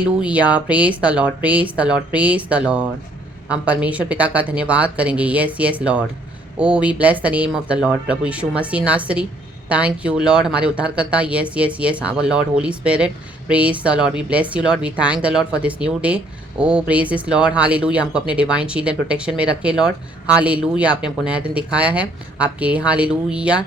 Hallelujah, praise the lord, praise the lord, praise the lord. हम परमेश्वर पिता का धन्यवाद करेंगे। Yes yes lord, oh we bless the name of the lord. प्रभु यीशु मसीह नासरी, थैंक यू लॉर्ड, हमारे उद्धारकर्ता। Yes yes yes our lord holy spirit, praise the lord, we bless you lord, we thank the lord for this new day. Oh praise is lord, hallelujah. हमको अपने divine shield and protection में रखे Lord, hallelujah. आपने हमको नया दिन दिखाया है आपके, हालेलुया।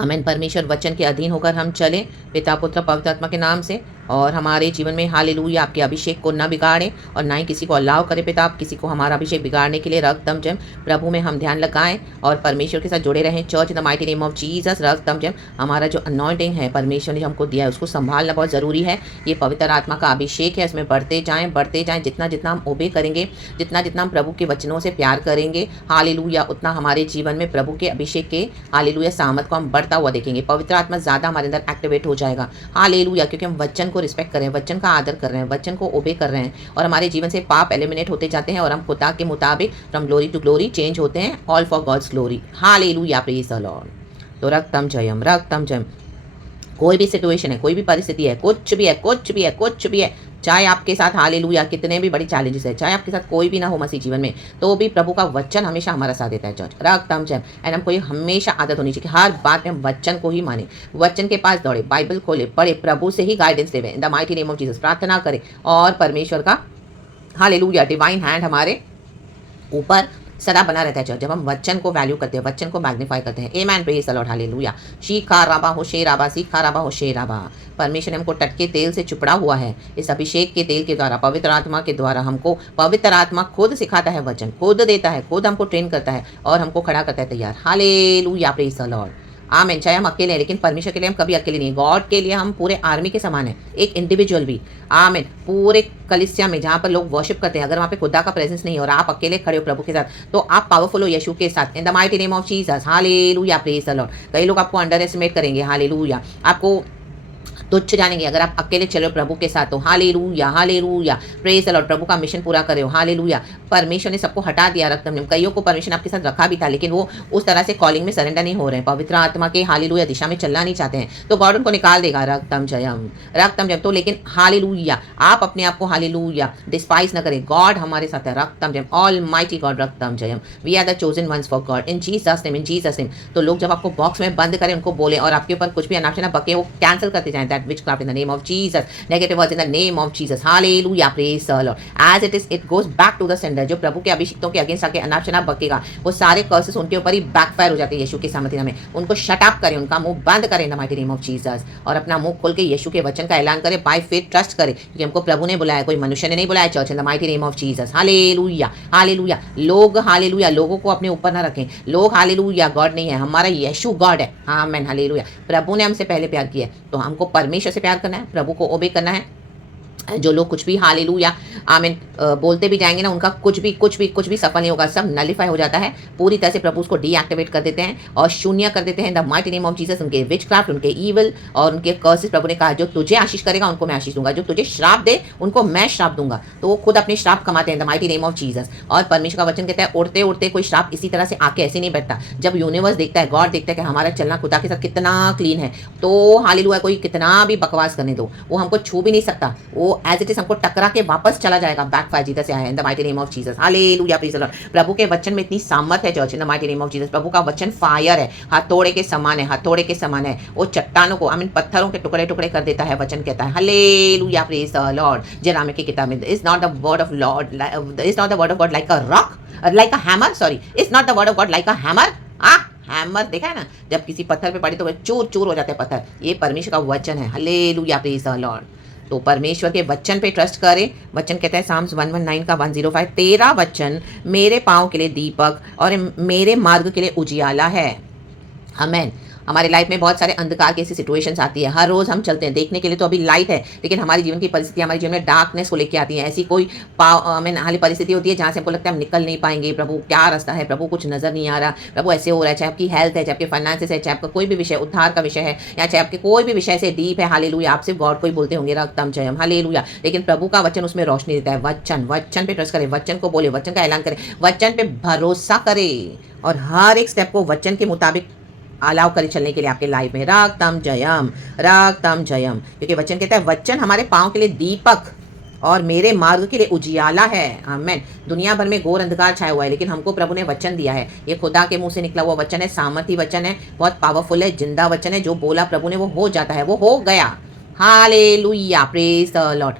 आमेन। परमेश्वर वचन के अधीन होकर हम चलें पिता पुत्र पवित्र आत्मा के नाम से, और हमारे जीवन में हालेलुया आपके अभिषेक को न बिगाड़ें और ना ही किसी को अलाव करें पिता, आप किसी को हमारा अभिषेक बिगाड़ने के लिए। रक्त दम जम प्रभु में हम ध्यान लगाएं और परमेश्वर के साथ जुड़े रहें। Church in the mighty name of Jesus, रक्त दम जम हमारा जो अनॉइंटिंग है परमेश्वर ने हमको दिया है उसको संभालना बहुत ज़रूरी है। ये पवित्र आत्मा का अभिषेक है, इसमें बढ़ते जाएँ। जितना जितना हम ओबे करेंगे, जितना जितना हम प्रभु के वचनों से प्यार करेंगे, हालेलुया, उतना हमारे जीवन में प्रभु के अभिषेक के हालेलुया सामर्थ को हम बढ़ता हुआ देखेंगे। पवित्र आत्मा ज़्यादा हमारे अंदर एक्टिवेट हो जाएगा, हालेलुया, क्योंकि हम वचन को रिस्पेक्ट कर रहे हैं, वचन का आदर कर रहे हैं, वचन को ओबे कर रहे हैं, और हमारे जीवन से पाप एलिमिनेट होते जाते हैं और हम खुदा के मुताबिक from glory to glory change होते हैं, all for God's glory, hallelujah, praise the Lord. तो रक्तम जयम, रक्तम जयम। कोई भी सिचुएशन है, कोई भी परिस्थिति है, कुछ भी है, कुछ भी है, कुछ भी है, चाहे आपके साथ हालेलुया कितने भी बड़ी चैलेंजेस है, चाहे आपके साथ कोई भी ना हो मसीह जीवन में, तो भी प्रभु का वचन हमेशा हमारा साथ देता है। चर्च रक्तम जय, एंड हमको ये हमेशा आदत होनी चाहिए कि हर बात में हम वचन को ही माने, वचन के पास दौड़े, बाइबल खोले, पढ़े, प्रभु से ही गाइडेंस लेवे, इन the mighty name of Jesus प्रार्थना करें, और परमेश्वर का हालेलुया डिवाइन हैंड हमारे ऊपर सदा बना रहता है। चर्च जब हम वचन को वैल्यू करते हैं, वचन को मैग्नीफाई करते हैं, आमेन, प्रेज द लॉर्ड, हालेलुया। शीखा राबा हो शेराबा, सीखा राबा हो शेराबा। परमेश्वर ने हमको टटके तेल से चुपड़ा हुआ है, इस अभिषेक के तेल के द्वारा, पवित्र आत्मा के द्वारा हमको पवित्र आत्मा खुद सिखाता है, वचन खुद देता है, खुद हमको ट्रेन करता है और हमको खड़ा करता है तैयार, हालेलुया, प्रेज द लॉर्ड, आमेन। चाहे हम अकेले हैं, लेकिन परमेश्वर के लिए हम कभी अकेले नहीं, गॉड के लिए हम पूरे आर्मी के समान हैं, एक इंडिविजुअल भी, आमेन। पूरे कलिसिया में जहाँ पर लोग वर्शिप करते हैं, अगर वहाँ पे खुदा का प्रेजेंस नहीं है और आप अकेले खड़े हो प्रभु के साथ, तो आप पावरफुल हो यीशु के साथ, इन the mighty name of Jesus, hallelujah, praise the Lord. कई लोग आपको अंडर एस्टिमेट करेंगे, हालेलुया, आपको तुच्छ जानेंगे अगर आप अकेले चलो प्रभु के साथ, तो hallelujah, hallelujah, praise the lord. प्रभु का मिशन पूरा करे हो, हालेलुया। परमेश्वर ने सबको हटा दिया रक्तम जम, कईयों को परमेश्वर आपके साथ रखा भी था, लेकिन वो उस तरह से कॉलिंग में सरेंडर नहीं हो रहे हैं, पवित्र आत्मा के हालेलुया दिशा में चलना नहीं चाहते हैं, तो गॉड उनको निकाल देगा, रक्तम जयम, रक्तम जयम। तो लेकिन हालेलुया, आप अपने आप को हालेलुया डिस्पाइज न करें, गॉड हमारे साथ है, रक्तम जयम, ऑल माइटी गॉड, रक्तम जयम, we are the chosen ones for God, in Jesus name, in Jesus name. तो लोग जब आपको बॉक्स में बंद करें, उनको बोले और आपके ऊपर कुछ भी अनाप बके, वो कैंसिल करते जाएं, that witchcraft in the name of Jesus, negative words in the name of Jesus, hallelujah, praise the Lord, as it is it goes back to the sender। जो प्रभु के अभिषिक्तों के अगेंस्ट आके अनाप शनाप बकेगा, वो सारे कर्सेस उनके ऊपर ही बैकफायर हो जाते हैं यीशु के सामर्थ्य में, उनको शट अप करें, उनका मुंह बंद करें इन the mighty name of Jesus, और अपना मुंह खोल के यीशु के वचन का ऐलान करें, बाय फेथ ट्रस्ट करें, क्योंकि हमको प्रभु ने बुलाया, कोई मनुष्य ने नहीं बुलाया। Church in the mighty name of Jesus, hallelujah, hallelujah. लोग हालेलुया लोगों को अपने ऊपर ना रखें, लोग हालेलुया गॉड नहीं है, हमारा यीशु गॉड है, आमेन, हालेलुया। प्रभु ने हमसे पहले प्यार किया है, तो हमको परमेश्वर से प्यार करना है, प्रभु को ओबे करना है। जो लोग कुछ भी हालेलुया आमीन बोलते भी जाएंगे ना, उनका कुछ भी सफल नहीं होगा, सब नलिफाई हो जाता है, पूरी तरह से प्रभु उसको डीएक्टिवेट कर देते हैं और शून्य कर देते हैं, the mighty name of Jesus. उनके विचक्राफ्ट, उनके ईविल और उनके कर्सेस, प्रभु ने कहा जो तुझे आशीष करेगा उनको मैं आशीष दूंगा, जो तुझे श्राप दे उनको मैं श्राप दूंगा, तो वो खुद अपने श्राप कमाते हैं, the mighty name of Jesus. और परमेश्वर का वचन कहता है उड़ते उड़ते कोई श्राप इसी तरह से आके ऐसे नहीं बैठता, जब यूनिवर्स देखता है, गॉड देखता है कि हमारा चलना खुदा के साथ कितना क्लीन है, तो हालेलुया कोई कितना भी बकवास करने दो, वो हमको छू भी नहीं सकता, वो एज इट इज हमको टकरा के वापस चला जाएगा, बैकफायर जीता से आया है, in the mighty name of Jesus, hallelujah, praise the lord. प्रभु के वचन में इतनी सामर्थ है church, in the mighty name of Jesus. प्रभु का वचन फायर है, हथौड़े के समान है, हथौड़े के समान है, वो चट्टानों को आई मीन पत्थरों के टुकड़े टुकड़े कर देता है, वचन कहता है, hallelujah, praise the Lord. Jeremiah की किताब में, is not the word of Lord, is not the word of God like a rock, like a hammer, sorry, is not the word of God like a hammer, hammer देखा है ना, जब किसी पत्थर पे पड़े तो वह चूर चूर हो जाते हैं पत्थर, ये परमेश्वर का वचन है, हालेलुया, प्रेज द लॉर्ड। तो परमेश्वर के वचन पे ट्रस्ट करें, वचन कहता है साम्स 119 का 105, तेरा वचन मेरे पाँव के लिए दीपक और मेरे मार्ग के लिए उजियाला है, आमेन। हमारे लाइफ में बहुत सारे अंधकार की ऐसी सिचुएशंस आती है, हर रोज़ हम चलते हैं, देखने के लिए तो अभी लाइट है, लेकिन हमारी जीवन की परिस्थिति हमारे जीवन में डार्कनेस को लेकर आती है, ऐसी कोई हाली परिस्थिति होती है जहाँ से हमको लगता है हम निकल नहीं पाएंगे, प्रभु क्या रास्ता है, प्रभु कुछ नजर नहीं आ रहा, प्रभु ऐसे हो रहा है, चाहे आपकी हेल्थ है, चाहे आपके फाइनेंसेस है, चाहे आपका कोई भी विषय उद्धार का विषय है, या चाहे आपके कोई भी विषय से डीप है, हालेलुया, आप सिर्फ गॉड को ही बोलते होंगे रक्तम जयम, हालेलुया, लेकिन प्रभु का वचन उसमें रोशनी देता है, वचन पे ट्रस्ट करें, वचन को बोले, वचन का ऐलान करें, वचन पे भरोसा करें और हर एक स्टेप को वचन के मुताबिक अलाउ करे चलने के लिए आपके लाइफ में, रागतम जयम, क्योंकि वचन कहता है वचन हमारे पाँव के लिए दीपक और मेरे मार्ग के लिए उजियाला है। आमेन। दुनिया भर में घोर अंधकार छाया हुआ है, लेकिन हमको प्रभु ने वचन दिया है। ये खुदा के मुंह से निकला हुआ वचन है, सामर्थी वचन है, बहुत पावरफुल है, जिंदा वचन है। जो बोला प्रभु ने वो हो जाता है, वो हो गया। Hallelujah, praise the Lord.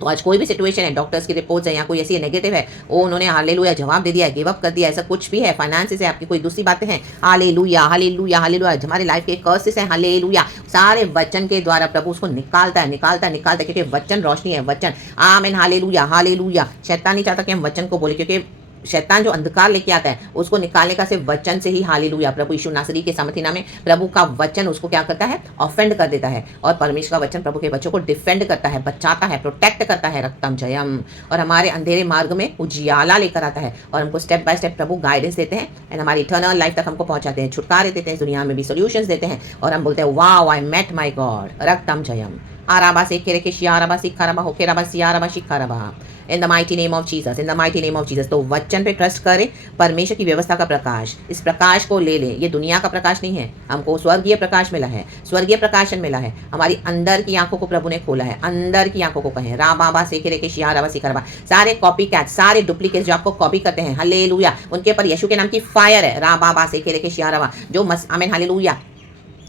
तो आज कोई भी सिचुएशन है, डॉक्टर्स की रिपोर्ट्स है या कोई ऐसी नेगेटिव है, वो उन्होंने हालेलुया जवाब दे दिया है, गिव अप कर दिया, ऐसा कुछ भी है, फाइनेंसेस है, आपकी कोई दूसरी बातें हैं, हालेलुया हालेलुया हालेलुया, हमारे लाइफ के कर्सेस हैं, हालेलुया, सारे वचन के द्वारा प्रभु उसको निकालता है, निकालता है, निकालता है, क्योंकि वचन रोशनी है, वचन। आमीन, हालेलुया हालेलुया। शैतान नहीं चाहता कि हम वचन को बोले, क्योंकि शैतान जो अंधकार लेके आता है उसको निकालने का सिर्फ वचन से ही। हालेलुया। प्रभु यीशु नासरी के सामर्थी नाम में प्रभु का वचन उसको क्या करता है, ऑफेंड कर देता है। और परमेश्वर का वचन प्रभु के बच्चों को डिफेंड करता है, बचाता है, प्रोटेक्ट करता है, रक्तम जयम। और हमारे अंधेरे मार्ग में उजियाला लेकर आता है और हमको step by step Prabhu guidance देते हैं एंड हमारी इटर्नल लाइफ तक हमको पहुंचाते हैं, छुटकारे देते हैं, दुनिया में भी सोल्यूशंस देते हैं। और हम बोलते हैं wow, I met my God, रक्तम जयम। आराबा से खेरे के शियाराबा सिखाराबा होके रबा सियाराबा शिखाराबा, in the mighty name of Jesus, in the mighty name of Jesus. तो वचन पे ट्रस्ट करें, परमेश्वर की व्यवस्था का प्रकाश, इस प्रकाश को ले लें। ये दुनिया का प्रकाश नहीं है, हमको स्वर्गीय प्रकाश मिला है, स्वर्गीय प्रकाशन मिला है। हमारी अंदर की आंखों को प्रभु ने खोला है, अंदर की आंखों को कहें रा बाबा से के शिया रबा सिखरबा। सारे कॉपी कैट, सारे डुप्लीकेट जो आपको कॉपी करते हैं, हालेलुया, उनके ऊपर यीशु के नाम की फायर है। रा बाबा से के शिया रबा, जो आमीन हालेलुया,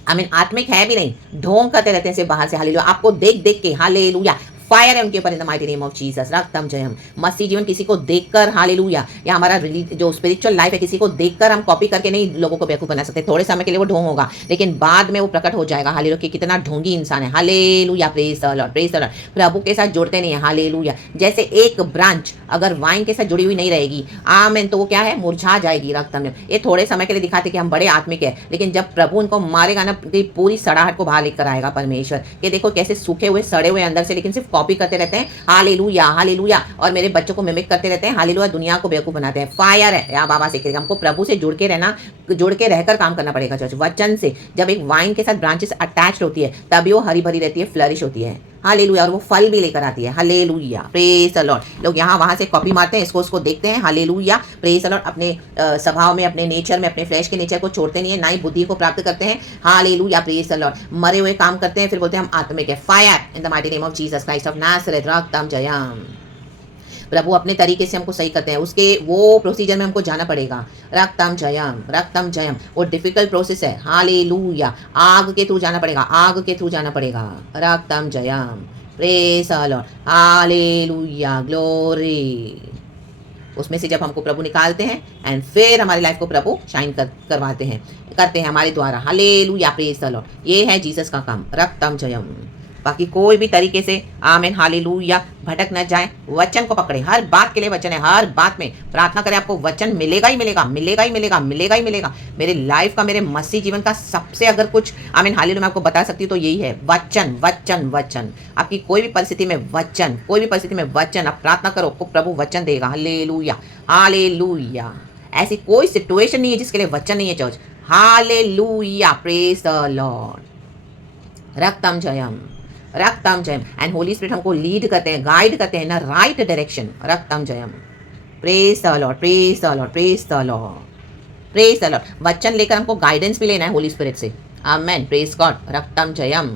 आमीन, आत्मिक है भी नहीं, ढोंग करते रहते हैं सिर्फ बाहर से, हालेलुया, आपको देख देख के, हालेलुया, फायर है उनके ऊपर, in the mighty name of Jesus, रक्तम जयम। मसीह जीवन किसी को देखकर, हालेलुया, या हमारा जो स्पिरिचुअल लाइफ है किसी को देखकर हम कॉपी करके नहीं लोगों को बेवकूफ बना सकते। थोड़े समय के लिए वो ढोंग होगा, लेकिन बाद में वो प्रकट हो जाएगा, हालेलुया, कि कितना ढोंगी इंसान है। Hallelujah, praise the lord, praise the lord. प्रभु के साथ जुड़ते नहीं है, हालेलुया। जैसे एक ब्रांच अगर वाइन के साथ जुड़ी हुई नहीं रहेगी, आमीन, तो वो क्या है, मुरझा जाएगी। रक्तम, ये थोड़े समय के लिए दिखाते कि हम बड़े आत्मिक है, लेकिन जब प्रभु उनको मारेगा ना, पूरी सड़ाहट को बाहर लेकर आएगा परमेश्वर। ये देखो कैसे सूखे हुए, सड़े हुए अंदर से, लेकिन सिर्फ कॉपी करते रहते हैं, हालेलुया हालेलुया, और मेरे बच्चों को मिमिक करते रहते हैं, हालेलुया, दुनिया को बेवकूफ बनाते हैं। फायर है या बाबा से करेगा, हमको प्रभु से जुड़ के रहना, जुड़ के रहकर काम करना पड़ेगा चर्च, वचन से। जब एक वाइन के साथ ब्रांचेस अटैच्ड होती है तभी वो हरी भरी रहती है, फ्लरिश होती है, हालेलुया, और वो फल भी लेकर आती है, हालेलुया, प्रेज द लॉर्ड। लोग यहाँ वहाँ से कॉपी मारते हैं, इसको उसको देखते हैं, हालेलुया, प्रेज द लॉर्ड, अपने स्वभाव में, अपने नेचर में, अपने फ्लैश के नेचर को छोड़ते नहीं है, ना ही बुद्धि को प्राप्त करते हैं, हालेलुया, प्रेज द लॉर्ड। मरे हुए काम करते हैं, फिर बोलते हैं हम आत्मिक है। Fire in the mighty name of Jesus Christ of Nazareth, रक्तम जयम। प्रभु अपने तरीके से हमको सही करते हैं, उसके वो प्रोसीजर में हमको जाना पड़ेगा। रक्तम जयम, रक्तम जयम, वो डिफिकल्ट प्रोसेस है, हालेलुया, आग के थ्रू जाना पड़ेगा, आग के थ्रू जाना पड़ेगा, रक्तम जयम, praise the lord, hallelujah, glory. उसमें से जब हमको प्रभु निकालते हैं एंड फिर हमारी लाइफ को प्रभु शाइन करवाते हैं, करते हैं हमारे द्वारा, हालेलुया, प्रेज द लॉर्ड। ये है जीसस का काम, रक्तम जयम। बाकी कोई भी तरीके से, आमीन, हालेलुया, भटक न जाए, वचन को पकड़े, हर बात के लिए वचन है, हर बात में प्रार्थना करें, आपको वचन मिलेगा ही मिलेगा, मिलेगा ही मिलेगा, मिलेगा ही मिलेगा। मेरे लाइफ का, मेरे मसीह जीवन का सबसे अगर कुछ, आमीन, हालेलुया, मैं आपको बता सकती हूँ तो यही है, वचन वचन वचन। आपकी कोई भी परिस्थिति में वचन, कोई भी परिस्थिति में वचन, आप प्रार्थना करो, आपको प्रभु वचन देगा, हालेलुया हालेलुया। ऐसी कोई सिचुएशन नहीं है जिसके लिए वचन नहीं है church, hallelujah, praise the lord, रक्तम जयम, रक्तम जयम। एंड होली स्पिरिट हमको लीड करते हैं, गाइड करते हैं ना राइट डायरेक्शन, रक्तम जयम, praise the lord, praise the lord, praise the lord, praise the lord. वचन लेकर हमको गाइडेंस भी लेना है होली स्पिरिट से, आमेन, प्रेज गॉड, रक्तम जयम,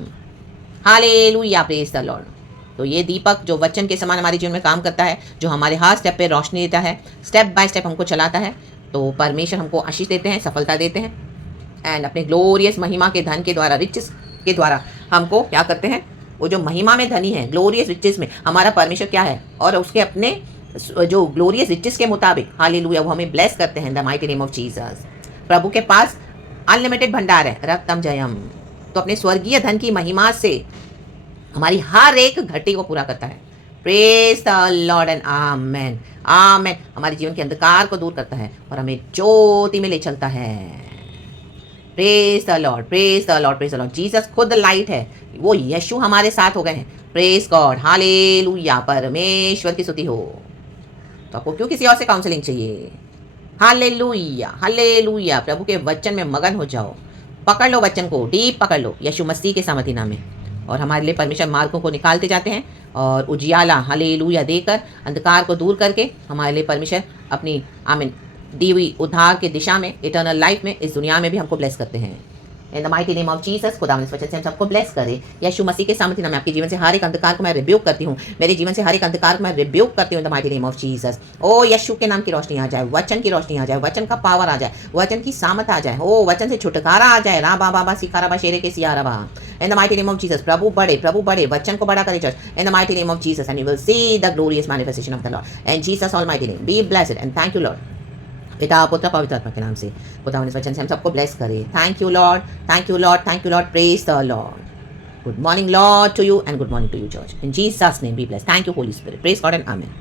हालेलुया, प्रेज द लॉर्ड। तो ये दीपक जो वचन के समान हमारे जीवन में काम करता है, जो हमारे हर स्टेप पे रोशनी देता है, स्टेप बाय स्टेप हमको चलाता है, तो परमेश्वर हमको आशीष देते हैं, सफलता देते हैं, एंड अपने ग्लोरियस महिमा के धन के द्वारा, रिचेस के द्वारा हमको क्या करते हैं, वो जो महिमा में धनी है, ग्लोरियस रिचेस में हमारा परमेश्वर क्या है, और उसके अपने जो ग्लोरियस रिचेस के मुताबिक, हालेलुया, वो हमें ब्लेस करते हैं, the mighty name of Jesus. प्रभु के पास अनलिमिटेड भंडार है, रक्तम जयम। तो अपने स्वर्गीय धन की महिमा से हमारी हर एक घटी को पूरा करता है, प्रेज द लॉर्ड एंड आमेन, आमेन। हमारे जीवन के अंधकार को दूर करता है और हमें ज्योति में ले चलता है, praise the lord, praise the lord, praise the Lord. Jesus खुद लाइट है, वो यीशु हमारे साथ हो गए हैं, प्रेज गॉड, हालेलुया, परमेश्वर की स्तुति हो। तो आपको क्यों किसी और से काउंसलिंग चाहिए, हालेलुया हालेलुया। प्रभु के वचन में मगन हो जाओ, पकड़ लो वचन को, डीप पकड़ लो, यीशु मसीह के सामर्थी नाम में, और हमारे लिए परमेश्वर मार्गों को निकालते जाते हैं और उजियाला, हालेलुया, देकर अंधकार को दूर करके हमारे लिए परमेश्वर अपनी, आमीन, दी हुई उद्धार की दिशा में, इटर्नल लाइफ में, इस दुनिया में भी हमको ब्लेस करते हैं। इन the mighty name of Jesus, खुदा इस वचन से हम सबको ब्लेस करे। यीशु मसीह के सामर्थ्य नाम में आपके जीवन से हर एक अंधकार को मैं रिब्यूक करती हूँ, मेरे जीवन से हर एक अंधकार को मैं रिब्यूक करती हूँ in the mighty name of Jesus. Oh यीशु के नाम की रोशनी आ जाए, वचन की रोशनी आ जाए, वचन का पावर आ जाए, वचन की सामर्थ आ जाए, ओ वचन से छुटकारा आ जाए। रा बा बा सिकारा बा शेरे के सियारा बा, in the mighty name of Jesus. प्रभु बढ़े, वचन को बड़ा करे church, in the mighty name of Jesus, and you will see the glorious manifestation of the lord and Jesus almighty name. Be blessed and thank you lord, पिता पुत्र पवित्र आत्मा के नाम से खुदा इस वचन से हम सबको ब्लेस करे। Thank you Lord, thank you Lord, thank you Lord, praise the Lord. Good morning Lord to you and good morning to you church, in Jesus name be blessed. Thank you Holy spirit, praise God and amen.